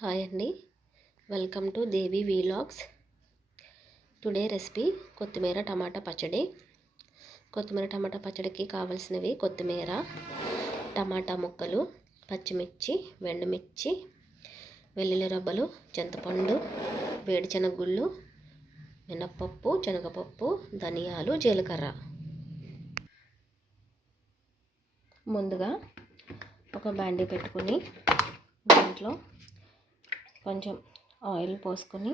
Hi అండి, welcome to Devi vlogs. Today recipe కొత్తిమీర టమాటా పచ్చడి. కొత్తిమీర టమాటా పచ్చడికి కావాల్సినవి కొత్తిమీర, టమాటా ముక్కలు, పచ్చిమిర్చి, ఎండుమిర్చి, వెల్లుల్లి రబ్బలు, చింతపండు, వేడిశనగ గుళ్ళు, మినప్పప్పు, శనగపప్పు, ధనియాలు, జీలకర్ర. ముందుగా ఒక బాండీ పెట్టుకుని దాంట్లో కొంచెం ఆయిల్ పోసుకొని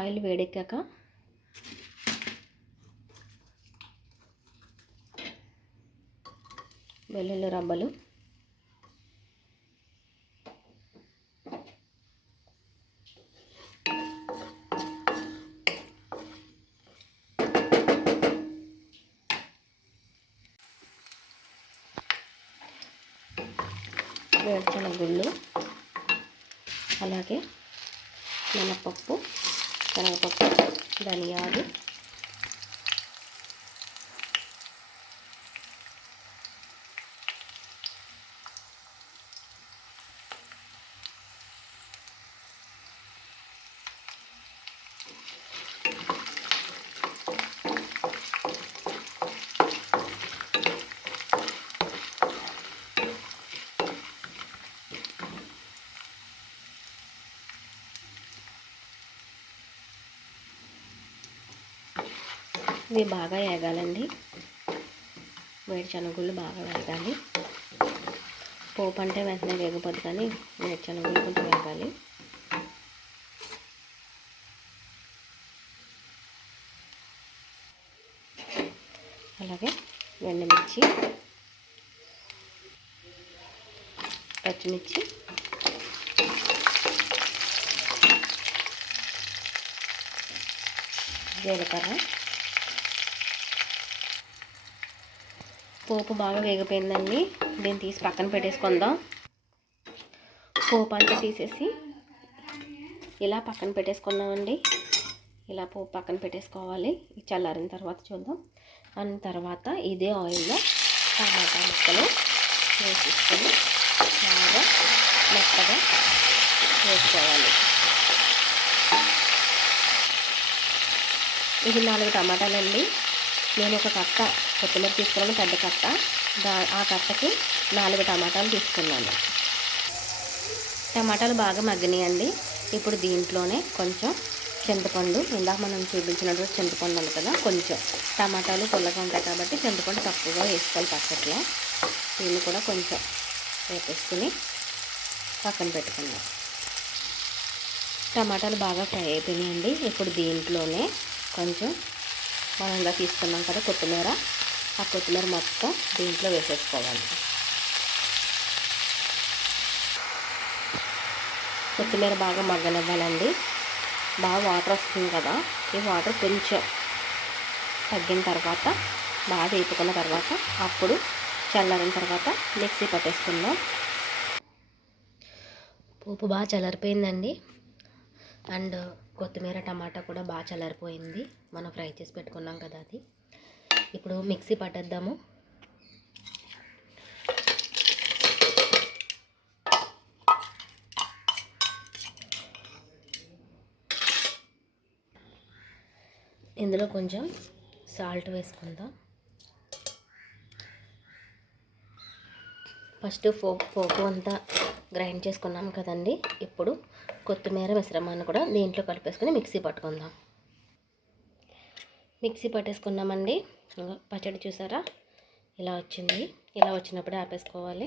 ఆయిల్ వేడెక్కాక వెల్లుల్లి రబ్బలు, వేరుశనగ గుళ్ళు, అలాగే మినప్పప్పు, శనగపప్పు, ధనియాలు, ఇవి బాగా వేగాలండి. వేరుశనగుళ్ళు బాగా వేగాలి. పోపు అంటే వెంటనే వేగిపోద్ది, కానీ వేరుశనగుళ్ళు కొంచెం వేగాలి. అలాగే ఎండుమిర్చి, పచ్చిమిర్చి, జీలకర్ర. పోపు బాగా వేగిపోయిందండి. దీన్ని తీసి పక్కన పెట్టేసుకుందాం. పోపు అంతా తీసేసి ఇలా పక్కన పెట్టేసుకున్నామండి. ఇలా పోపు పక్కన పెట్టేసుకోవాలి. చల్లారిన తర్వాత చూద్దాం. అన్న తర్వాత ఇదే ఆయిల్లో టమాటా ముక్కలు వేసేసుకొని బాగా మెత్తగా వేసుకోవాలి. ఇది 4 టమాటాలండి. నేను ఒక కట్ట కొత్తిమీర తీసుకున్నాను, పెద్ద కట్ట. ఆ కట్టకి 4 టమాటాలు తీసుకున్నాను. టమాటాలు బాగా మగ్గినాయండి. ఇప్పుడు దీంట్లోనే కొంచెం చింతపండు, ఇందాక మనం చూపించినటువంటి చింతపండు ఉంది కదా, కొంచెం టమాటాలు పుల్లగా ఉంటాయి కాబట్టి చింతపండు తక్కువగా వేసుకోవాలి పచ్చట్లో. దీన్ని కూడా కొంచెం వేపేసుకుని పక్కన పెట్టుకుందాం. టమాటాలు బాగా ఫ్రై అయిపోయినాయండి. ఇప్పుడు దీంట్లోనే కొంచెం మనం ఇలా తీసుకున్నాం కదా కొత్తిమీర, ఆ కొత్తిమీర మొత్తం దీంట్లో వేసేసుకోవాలి. కొత్తిమీర బాగా మగ్గనివ్వాలండి. బాగా వాటర్ వస్తుంది కదా, ఈ వాటర్ కొంచెం తగ్గిన తర్వాత, బాగా వేపుకున్న తర్వాత, అప్పుడు చల్లారిన తర్వాత మిక్సీ పట్టేసుకుందాం. పోపు బాగా చల్లారిపోయిందండి. అండ్ కొత్తిమీర టమాటా కూడా బాగా చల్లారిపోయింది. మనం ఫ్రై చేసి పెట్టుకున్నాం కదా అది. ఇప్పుడు మిక్సీ పట్టేద్దాము. ఇందులో కొంచెం సాల్ట్ వేసుకుందాం. ఫస్ట్ పోపు అంతా గ్రైండ్ చేసుకున్నాం కదండి. ఇప్పుడు కొత్తిమీర మిశ్రమాన్ని కూడా దీంట్లో కలిపేసుకొని మిక్సీ పట్టుకుందాం. మిక్సీ పట్టేసుకున్నామండి. పచ్చడి చూసారా ఇలా వచ్చింది. ఇలా వచ్చినప్పుడే ఆపేసుకోవాలి.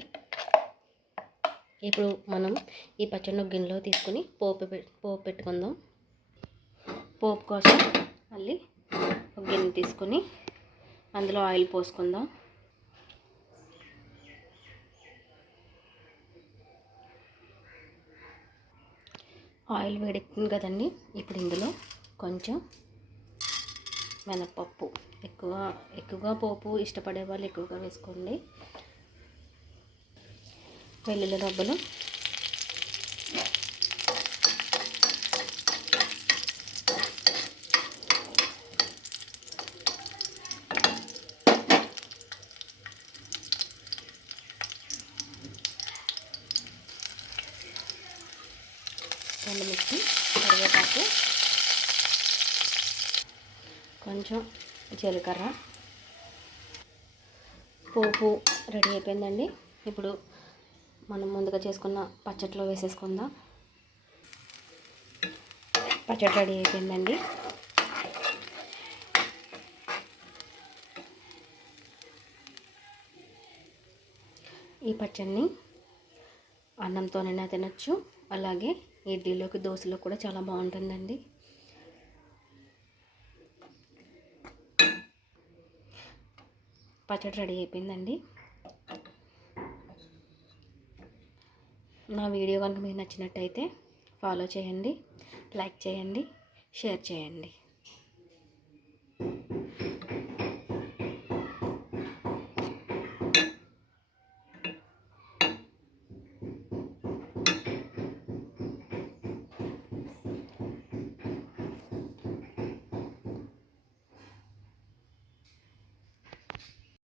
ఇప్పుడు మనం ఈ పచ్చడిని గిన్నెలో తీసుకుని పోపు పెట్టుకుందాం. పోపు కోసం మళ్ళీ ఒక గిన్నె తీసుకుని అందులో ఆయిల్ పోసుకుందాం. ఆయిల్ వేడెక్కింది కదండి. ఇప్పుడు ఇందులో కొంచెం మినప్పప్పు, ఎక్కువగా పోపు ఇష్టపడే వాళ్ళు ఎక్కువగా వేసుకోండి. వెల్లుల్లి రబ్బలు, కొంచెం జీలకర్ర, పోపు రెడీ అయిపోయిందండి. ఇప్పుడు మనం ముందుగా చేసుకున్న పచ్చడిలో వేసేసుకుందాం. పచ్చడి రెడీ అయిపోయిందండి. ఈ పచ్చడిని అన్నంతోనైనా తినచ్చు, అలాగే ఇడ్లీలోకి, దోశలో కూడా చాలా బాగుంటుందండి. పచ్చడి రెడీ అయిపోయిందండి. నా వీడియో కనుక మీకు నచ్చినట్టయితే ఫాలో చేయండి, లైక్ చేయండి, షేర్ చేయండి.